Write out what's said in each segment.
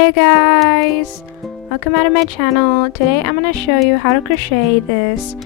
Hey guys, welcome out of my channel. Today I'm going to show you how to crochet this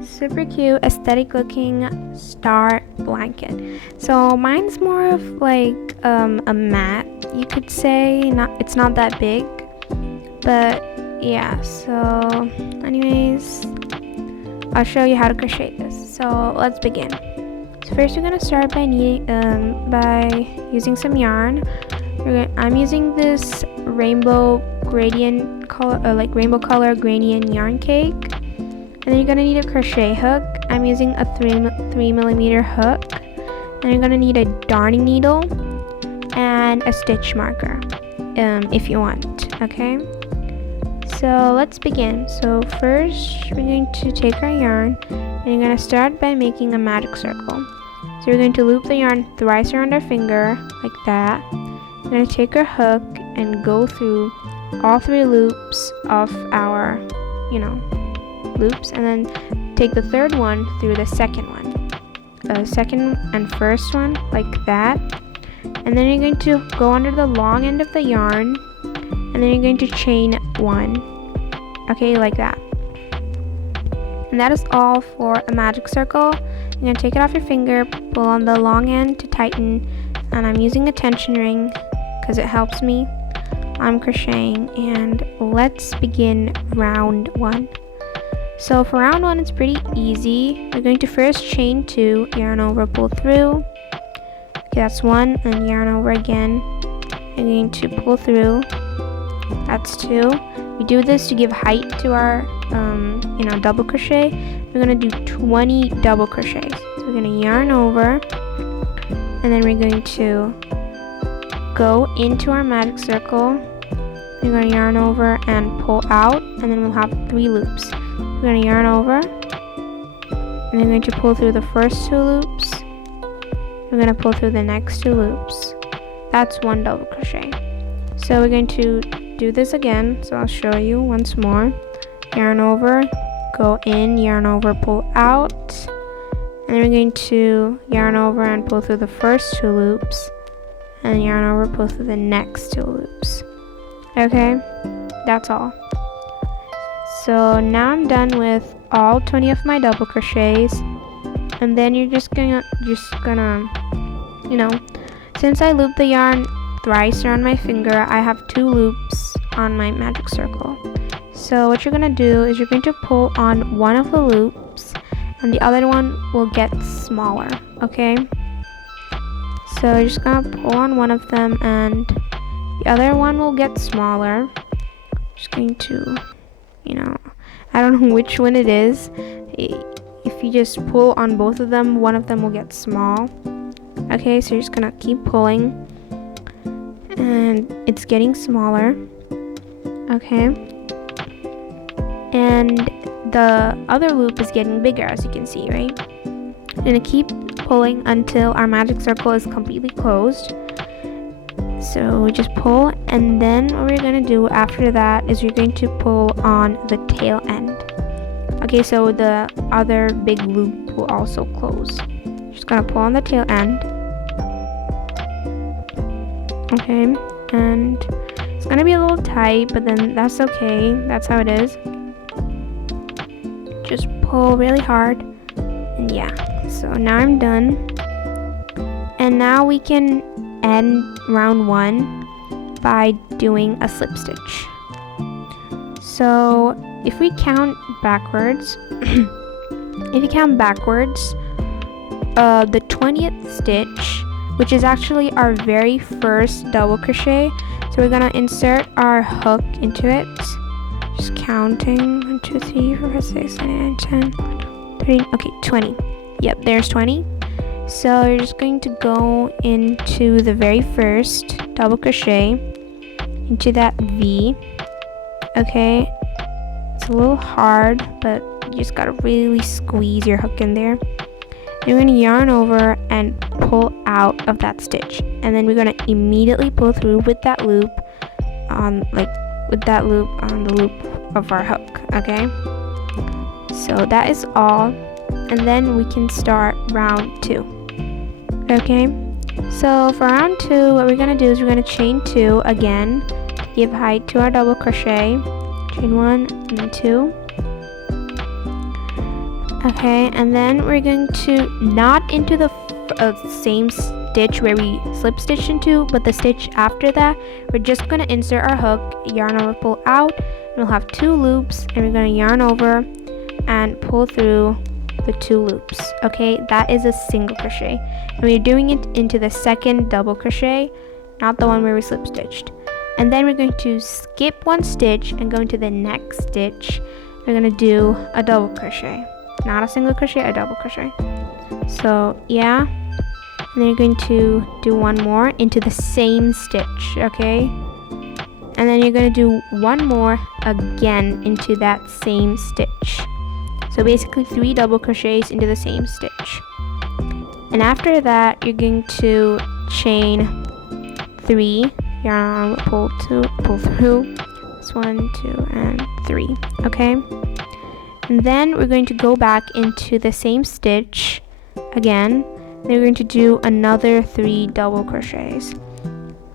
super cute aesthetic looking star blanket. So mine's more of like a mat, you could say. It's not that big, but yeah. So anyways, I'll show you how to crochet this. So let's begin. So first we're going to start by using some yarn. I'm using this rainbow gradient color, rainbow color gradient yarn cake, and then you're gonna need a crochet hook. I'm using a 3mm hook, and you're gonna need a darning needle and a stitch marker, if you want. Okay. So let's begin. So first, we're going to take our yarn, and you're gonna start by making a magic circle. So we're going to loop the yarn thrice around our finger, like that. We're going to take our hook and go through all 3 loops of our, loops, and then take the third one through the second one. Second and first one, like that. And then you're going to go under the long end of the yarn, and then you're going to chain 1. Okay, like that. And that is all for a magic circle. You're going to take it off your finger, pull on the long end to tighten, and I'm using a tension ring because it helps me. I'm crocheting, and let's begin round 1. So for round 1, it's pretty easy. We're going to first chain 2, yarn over, pull through. Okay, that's 1, and yarn over again. We're going to pull through. That's 2. We do this to give height to our double crochet. We're going to do 20 double crochets. So we're going to yarn over, and then we're going to go into our magic circle. We're going to yarn over and pull out, and then we'll have 3 loops. We're going to yarn over, and then we're going to pull through the first 2 loops. We're going to pull through the next 2 loops. That's 1 double crochet. So we're going to do this again. So I'll show you once more. Yarn over, go in, yarn over, pull out, and then we're going to yarn over and pull through the first 2 loops, and yarn over, pull through the next 2 loops. Okay, that's all. So now I'm done with all 20 of my double crochets, and then you're just gonna since I looped the yarn thrice around my finger, I have 2 loops on my magic circle. So what you're gonna do is you're going to pull on one of the loops, and the other one will get smaller. Okay, so you're just gonna pull on one of them, and the other one will get smaller. Just going to, I don't know which one it is. If you just pull on both of them, one of them will get small. Okay, so you're just gonna keep pulling, and it's getting smaller. Okay, and the other loop is getting bigger, as you can see, right? We're gonna keep pulling until our magic circle is completely closed. So we just pull, and then what we're gonna do after that is we're going to pull on the tail end. Okay, so the other big loop will also close. Just gonna pull on the tail end. Okay, and it's gonna be a little tight, but then that's okay. That's how it is. Just pull really hard, and yeah. So now I'm done, and now we can end round 1 by doing a slip stitch. So if we count backwards, the 20th stitch, which is actually our very first double crochet, so we're gonna insert our hook into it. Just counting 1, 2, 3, 4, 5, 6, 7, 8, 9, 10, 13. Okay, 20. Yep, there's 20. So you're just going to go into the very first double crochet into that V. Okay, it's a little hard, but you just gotta really squeeze your hook in there. You're going to yarn over and pull out of that stitch, and then we're going to immediately pull through with that loop on the loop of our hook. Okay, so that is all, and then we can start round 2. Okay, so for round 2, what we're going to do is we're going to chain 2 again, give height to our double crochet, chain 1 and then 2. Okay, and then we're going to not into the same stitch where we slip stitch into, but the stitch after that, we're just going to insert our hook, yarn over, pull out, and we'll have 2 loops, and we're going to yarn over and pull through the 2 loops. Okay, that is a single crochet, and we're doing it into the second double crochet, not the one where we slip stitched. And then we're going to skip 1 stitch and go into the next stitch. We're going to do a double crochet, not a single crochet, a double crochet. So yeah, and then you're going to do 1 more into the same stitch. Okay, and then you're going to do 1 more again into that same stitch. So basically 3 double crochets into the same stitch. And after that, you're going to chain 3, yarn, pull through. This 1, 2, and 3. Okay, and then we're going to go back into the same stitch again. Then we're going to do another 3 double crochets.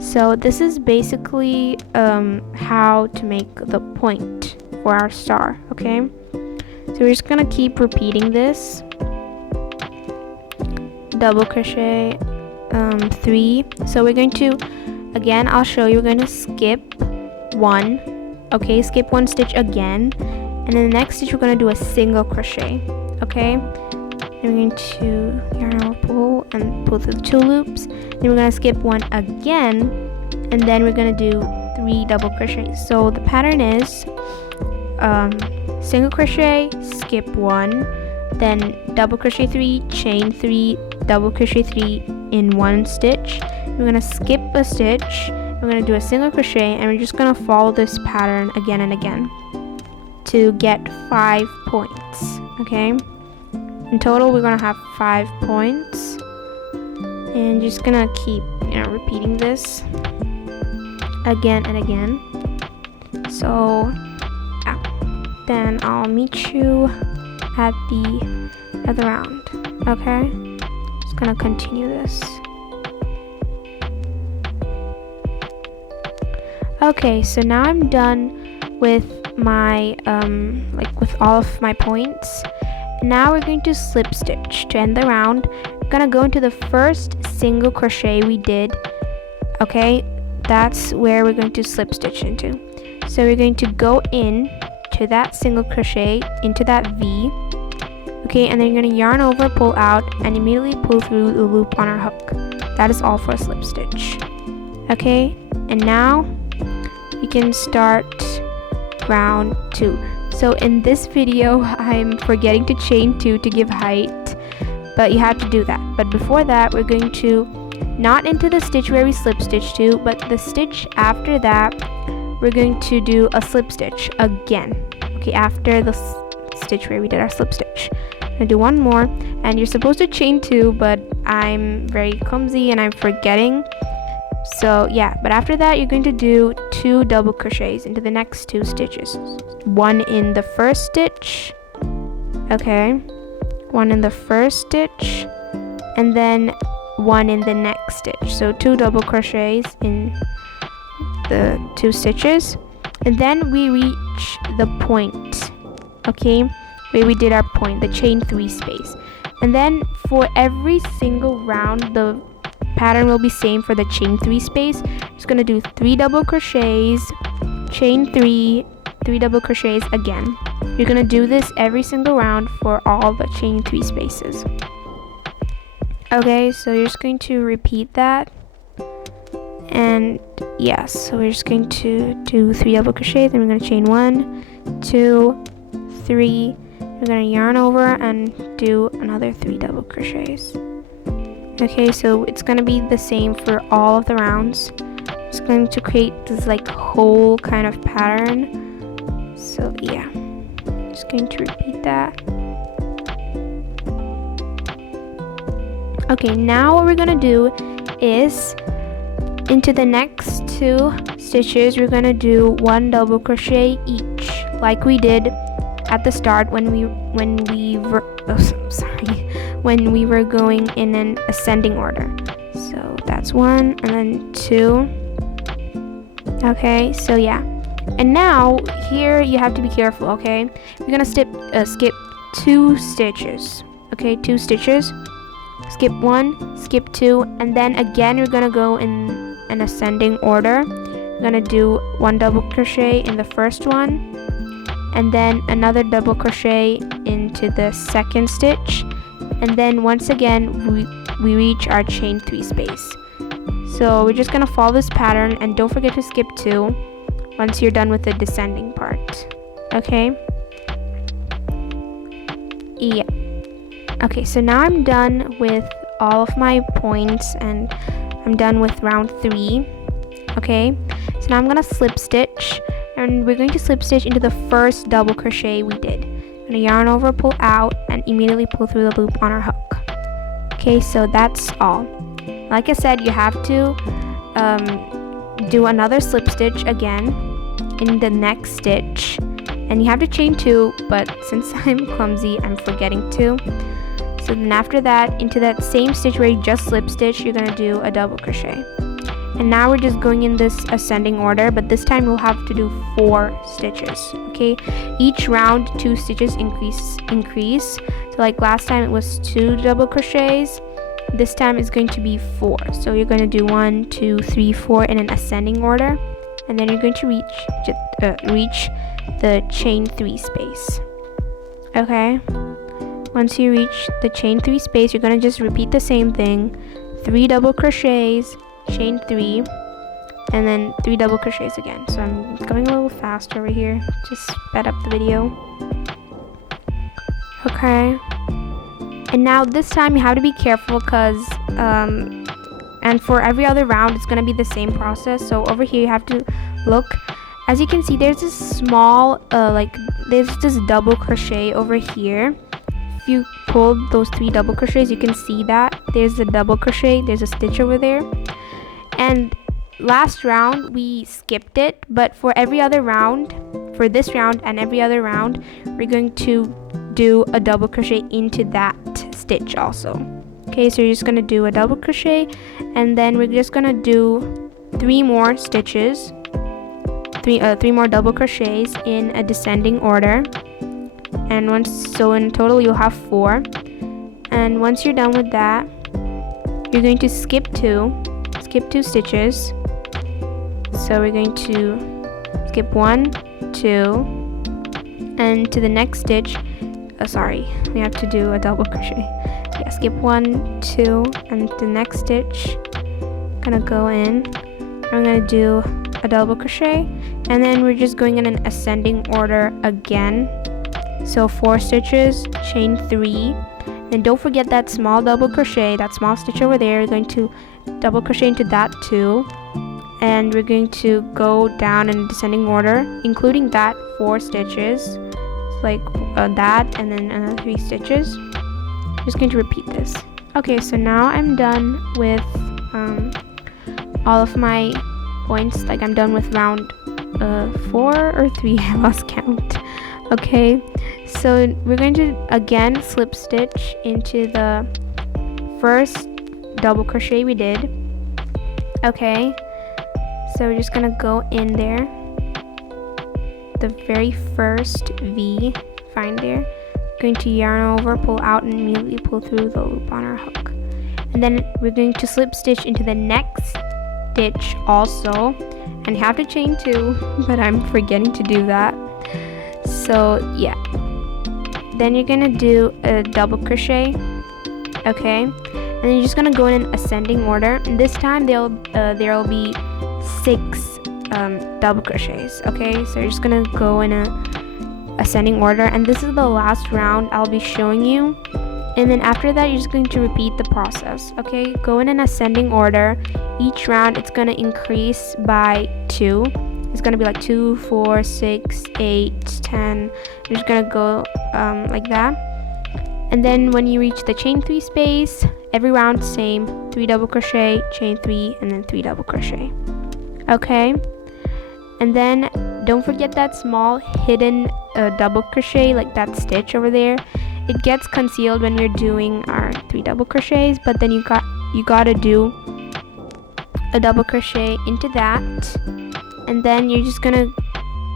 So this is basically how to make the point for our star. Okay, so we're just gonna keep repeating this. Double crochet 3. So we're going to, again, I'll show you, we're going to skip 1. Okay, skip 1 stitch again, and in the next stitch we're going to do a single crochet. Okay, and we're going to yarn over, pull, and pull through the 2 loops. Then we're going to skip 1 again, and then we're going to do 3 double crochets. So the pattern is single crochet, skip 1, then double crochet 3, chain 3, double crochet 3 in 1 stitch. We're going to skip a stitch, we're going to do a single crochet, and we're just going to follow this pattern again and again to get 5 points. Okay, in total we're going to have 5 points, and just going to keep repeating this again and again. So yeah, then I'll meet you at the other round. Okay, just gonna continue this. Okay, so now I'm done with my with all of my points. Now we're going to slip stitch to end the round. We're gonna go into the first single crochet we did. Okay, that's where we're going to slip stitch into. So we're going to go in to that single crochet into that V. Okay, and then you're going to yarn over, pull out, and immediately pull through the loop on our hook. That is all for a slip stitch. Okay, and now we can start round 2. So in this video, I'm forgetting to chain 2 to give height, but you have to do that. But before that, we're going to not into the stitch where we slip stitch to, but the stitch after that, we're going to do a slip stitch again. Okay, after the stitch where we did our slip stitch, I'm gonna do 1 more, and you're supposed to chain 2, but I'm very clumsy and I'm forgetting. So yeah, but after that you're going to do 2 double crochets into the next 2 stitches. 1 in the first stitch, okay, 1 in the first stitch, and then 1 in the next stitch. So 2 double crochets in the 2 stitches, and then we reach the point, okay, where we did our point, the chain 3 space. And then for every single round, the pattern will be same for the chain 3 space. Just gonna do 3 double crochets, chain 3, 3 double crochets again. You're gonna do this every single round for all the chain 3 spaces. Okay, so you're just going to repeat that. And yes, so we're just going to do 3 double crochets, and we're going to chain 1, 2, 3. We're going to yarn over and do another 3 double crochets. Okay, so it's going to be the same for all of the rounds. It's going to create this like whole kind of pattern. So yeah, just going to repeat that. Okay, now what we're going to do is into the next 2 stitches we're going to do 1 double crochet each, like we did at the start when we were going in an ascending order. So that's 1, and then 2. Okay, so yeah, and now here you have to be careful. Okay, you're gonna skip 2 stitches. Okay, 2 stitches, skip 1, skip 2, and then again you're gonna go in an ascending order. You're gonna do 1 double crochet in the first one, and then another double crochet into the second stitch, and then once again we reach our chain 3 space. So we're just gonna follow this pattern, and don't forget to skip 2 once you're done with the descending part. Okay, yeah. Okay, so now I'm done with all of my points, and I'm done with round 3. Okay, so now I'm gonna slip stitch, and we're going to slip stitch into the first double crochet we did. I'm gonna yarn over, pull out, and immediately pull through the loop on our hook. Okay, so that's all. Like I said, you have to do another slip stitch again in the next stitch, and you have to chain 2, but since I'm clumsy, I'm forgetting to. So then after that, into that same stitch where you just slip stitch, you're gonna do a double crochet. And now we're just going in this ascending order, but this time we'll have to do 4 stitches. Okay, each round 2 stitches increase. So like last time it was 2 double crochets, this time it's going to be 4. So you're going to do 1, 2, 3, 4 in an ascending order, and then you're going to reach the chain 3 space. Okay, once you reach the chain 3 space, you're going to just repeat the same thing, 3 double crochets, chain 3, and then 3 double crochets again. So I'm going a little fast over here, just sped up the video. Okay, and now this time you have to be careful because and for every other round it's going to be the same process. So over here you have to look. As you can see, there's this small there's this double crochet over here. If you pull those 3 double crochets, you can see that there's a double crochet, there's a stitch over there. And last round we skipped it, but for every other round, for this round and every other round, we're going to do a double crochet into that stitch also. Okay, so you're just going to do a double crochet, and then we're just going to do 3 more stitches, 3 more double crochets in a descending order, and so in total you'll have 4. And once you're done with that, you're going to skip 2 stitches. So we're going to skip 1, 2, and to the next stitch, we have to do a double crochet. Yeah, skip 1, 2, and the next stitch, gonna go in, I'm gonna do a double crochet, and then we're just going in an ascending order again. So 4 stitches, chain 3, and don't forget that small double crochet, that small stitch over there. You're going to double crochet into that too, and we're going to go down in descending order, including that 4 stitches, like that, and then another 3 stitches. Just going to repeat this. Okay, so now I'm done with all of my points. Like I'm done with round 4 or 3, I lost count. Okay, so we're going to again slip stitch into the first double crochet we did. Okay, so we're just gonna go in there, the very first V, find there, going to yarn over, pull out, and immediately pull through the loop on our hook. And then we're going to slip stitch into the next stitch also, and you have to chain 2, but I'm forgetting to do that. So yeah, then you're gonna do a double crochet. Okay, and then you're just gonna go in an ascending order, and this time there'll be 6 double crochets. Okay, so you're just gonna go in a ascending order, and this is the last round I'll be showing you, and then after that you're just going to repeat the process. Okay, go in an ascending order. Each round it's gonna increase by 2. It's gonna be like 2, 4, 6, 8, 10. You're just gonna go like that, and then when you reach the chain 3 space, every round same, 3 double crochet, chain 3, and then 3 double crochet. Okay, and then don't forget that small hidden double crochet, like that stitch over there. It gets concealed when we're doing our 3 double crochets, but then you gotta do a double crochet into that, and then you're just gonna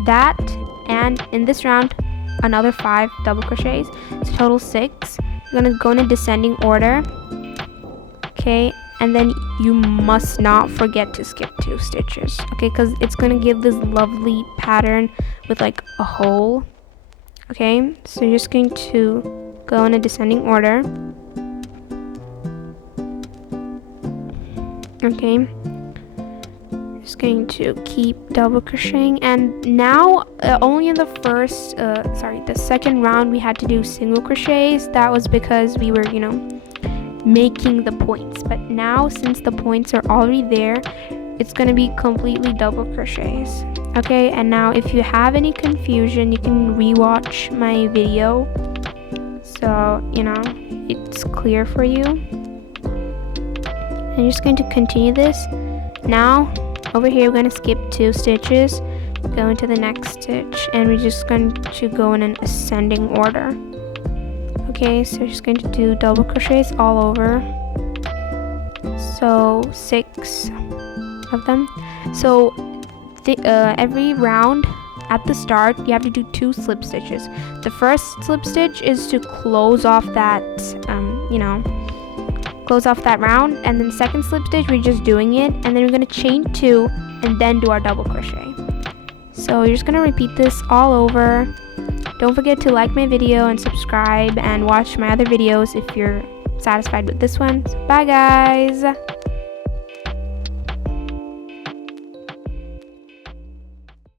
that, and in this round another 5 double crochets, so total 6. You're gonna go in a descending order, okay, and then you must not forget to skip 2 stitches, okay, because it's gonna give this lovely pattern with like a hole. Okay, so you're just going to go in a descending order. Okay, just going to keep double crocheting, and now only in the the second round we had to do single crochets. That was because we were, you know, making the points, but now since the points are already there, it's going to be completely double crochets. Okay, and now if you have any confusion, you can rewatch my video, so you know it's clear for you. And you're just going to continue this. Now over here we're going to skip 2 stitches, go into the next stitch, and we're just going to go in an ascending order. Okay, so we're just going to do double crochets all over, so 6 of them. So every round at the start you have to do 2 slip stitches. The first slip stitch is to close off that close off that round, and then the second slip stitch we're just doing it, and then we're going to chain 2 and then do our double crochet. So you're just going to repeat this all over. Don't forget to like my video and subscribe and watch my other videos if you're satisfied with this one. So bye guys.